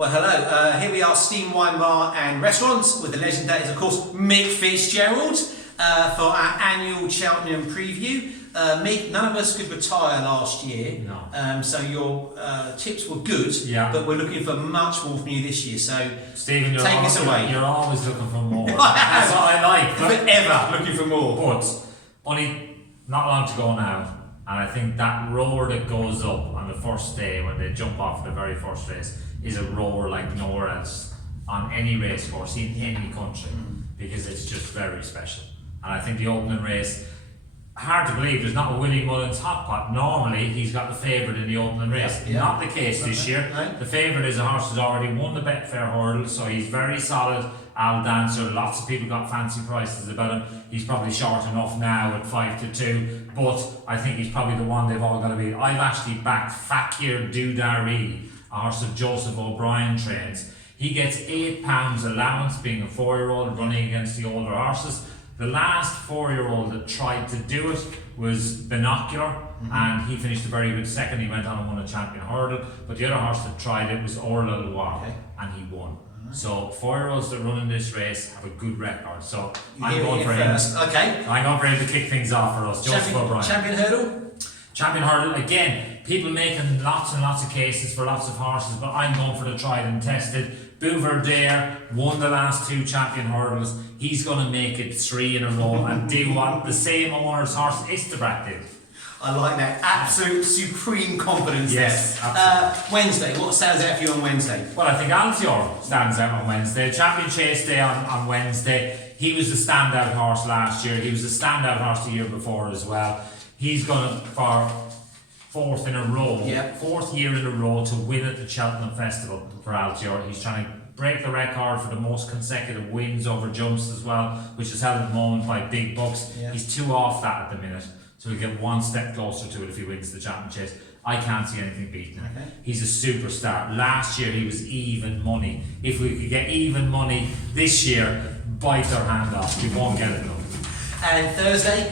Well, hello. Here we are, Steam Wine Bar and Restaurants, with the legend that is, of course, Mick Fitzgerald for our annual Cheltenham preview. Mick, none of us could retire last year, No. so your tips were good, Yeah. but we're looking for much more from you this year. So, Stephen, take us away. You're always looking for more. That's what I like. Forever looking for more. But only not long to go now, and I think that roar that goes up on the first day when they jump off the very first race is a roar like nowhere else on any race course in any country, because it's just very special. And I think the opening race, hard to believe there's not a Willie Mullins hot pot. Normally he's got the favourite in the opening race. Yeah. Not the case this year. Right. The favourite is a horse who's already won the Betfair hurdle, so he's very solid. Al Dancer, lots of people got fancy prices about him. He's probably short enough now at 5-2, but I think he's probably the one they've all got to beat. I've actually backed Fakir Dudari, a horse of Joseph O'Brien trains. He gets £8 allowance, being a 4-year-old running against the older horses. The last 4-year-old that tried to do it was Binocular, and he finished a very good second. He went on and won a champion hurdle, but the other horse that tried it was Orla Loire, and he won. So 4-year-olds that run in this race have a good record. So I'm going for him. Okay. I'm going for him to kick things off for us. Joseph O'Brien. Champion hurdle? Champion hurdle, again, people making lots and lots of cases for lots of horses, but I'm going for the tried and tested. Bouverdaire won the last 2 champion hurdles. He's going to make it 3 in a row and do what the same owner's horse Istebrat did. I like that. Absolute supreme confidence. Yes, there. absolutely. Wednesday, what stands out for you on Wednesday? Well, I think Altior stands out on Wednesday. Champion Chase Day on Wednesday. He was the standout horse last year. He was the standout horse the year before as well. He's going for 4th in a row, Yep. 4th year in a row to win at the Cheltenham Festival for Altior. He's trying to break the record for the most consecutive wins over jumps as well, which is held at the moment by Big Bucks. Yeah. He's 2 off that at the minute, so he'll get 1 step closer to it if he wins the Champion Chase. I can't see anything beating him. Okay. He's a superstar. Last year he was even money. If we could get even money this year, bite their hand off. We won't get it though. And Thursday,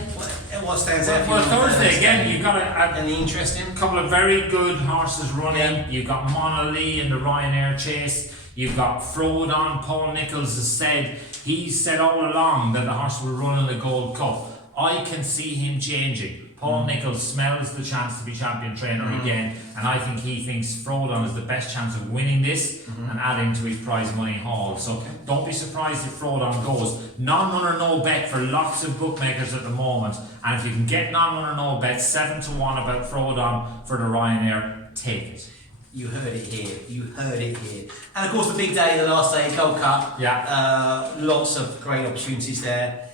what stands out for you? Well, on Thursday again, you've got any interesting? a couple of very good horses running. Yeah. You've got Mona Lee in the Ryanair Chase. You've got Frodon. Paul Nicholls has said, he's said all along that the horse will run in the Gold Cup. I can see him changing. Paul Nicholls smells the chance to be champion trainer again, and I think he thinks Frodon is the best chance of winning this and adding to his prize money haul. So don't be surprised if Frodon goes. Non-runner no bet for lots of bookmakers at the moment, and if you can get non-runner no bet 7-1 about Frodon for the Ryanair, take it. You heard it here. You heard it here. And of course, the big day, the last day, Gold Cup. Yeah. Lots of great opportunities there.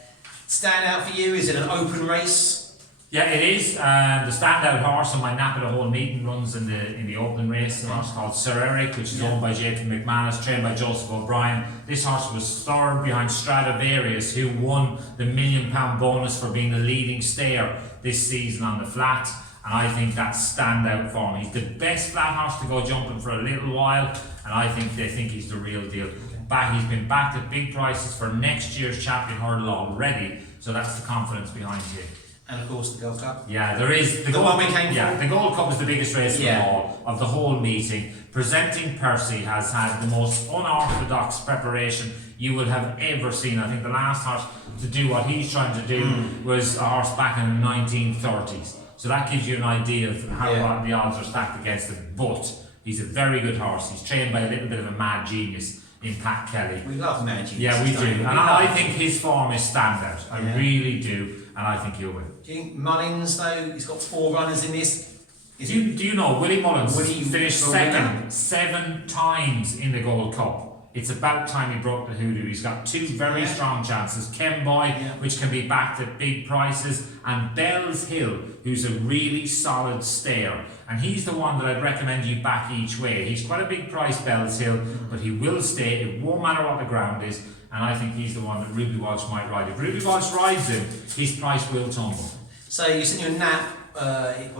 Stand out for you? Is it an open race? Yeah, it is. The standout horse on my nap at the whole meeting runs in the opening race. A horse called Sir Eric, which is owned by JP McManus, trained by Joseph O'Brien. This horse was third behind Stradivarius, who won the £1 million bonus for being the leading stayer this season on the flat. And I think that's standout for him. He's the best flat horse to go jumping for a little while, and I think they think he's the real deal. He's been backed at big prices for next year's champion hurdle already, so that's the confidence behind it. And of course, the Gold Cup. Yeah, there is The one we came Yeah, for. the Gold Cup is the biggest race of them all, of the whole meeting. Presenting Percy has had the most unorthodox preparation you will have ever seen. I think the last horse to do what he's trying to do was a horse back in the 1930s. So that gives you an idea of how the odds are stacked against him. But he's a very good horse. He's trained by a little bit of a mad genius in Pat Kelly. We love mad geniuses. Yeah, we do. don't we? And I think his form is standout. I really do. And I think he'll win. Do you think Mullins, though, he's got 4 runners in this? Do you know Willie Mullins finished the winner? second 7 times in the Gold Cup? It's about time he broke the hoodoo. He's got 2 very strong chances. Chemboy, which can be backed at big prices, and Bell's Hill, who's a really solid stayer. And he's the one that I'd recommend you back each way. He's quite a big price, Bell's Hill, but he will stay. It won't matter what the ground is. And I think he's the one that Ruby Walsh might ride. If Ruby Walsh rides him, his price will tumble. So you sent your nap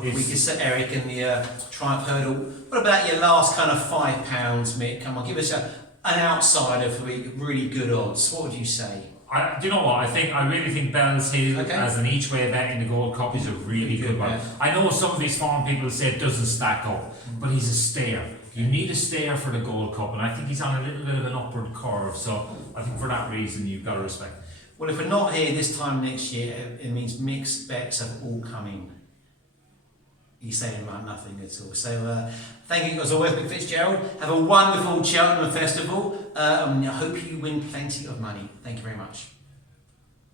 we could set Eric in the Triumph Hurdle. What about your last kind of £5, Mick? Come on, give us an outsider for really good odds. What would you say? Do you know what? I really think Bell's Hill as an each way bet in the Gold Cup is a really good one. I know some of these form people say it doesn't stack up, but he's a stayer. You need a stayer for the Gold Cup, and I think he's on a little bit of an upward curve. So I think for that reason, you've got to respect him. Well, if we're not here this time next year, it means mixed bets have all come in. He's saying about nothing at all. So thank you as always, Mick Fitzgerald. Have a wonderful Cheltenham Festival. I hope you win plenty of money. Thank you very much.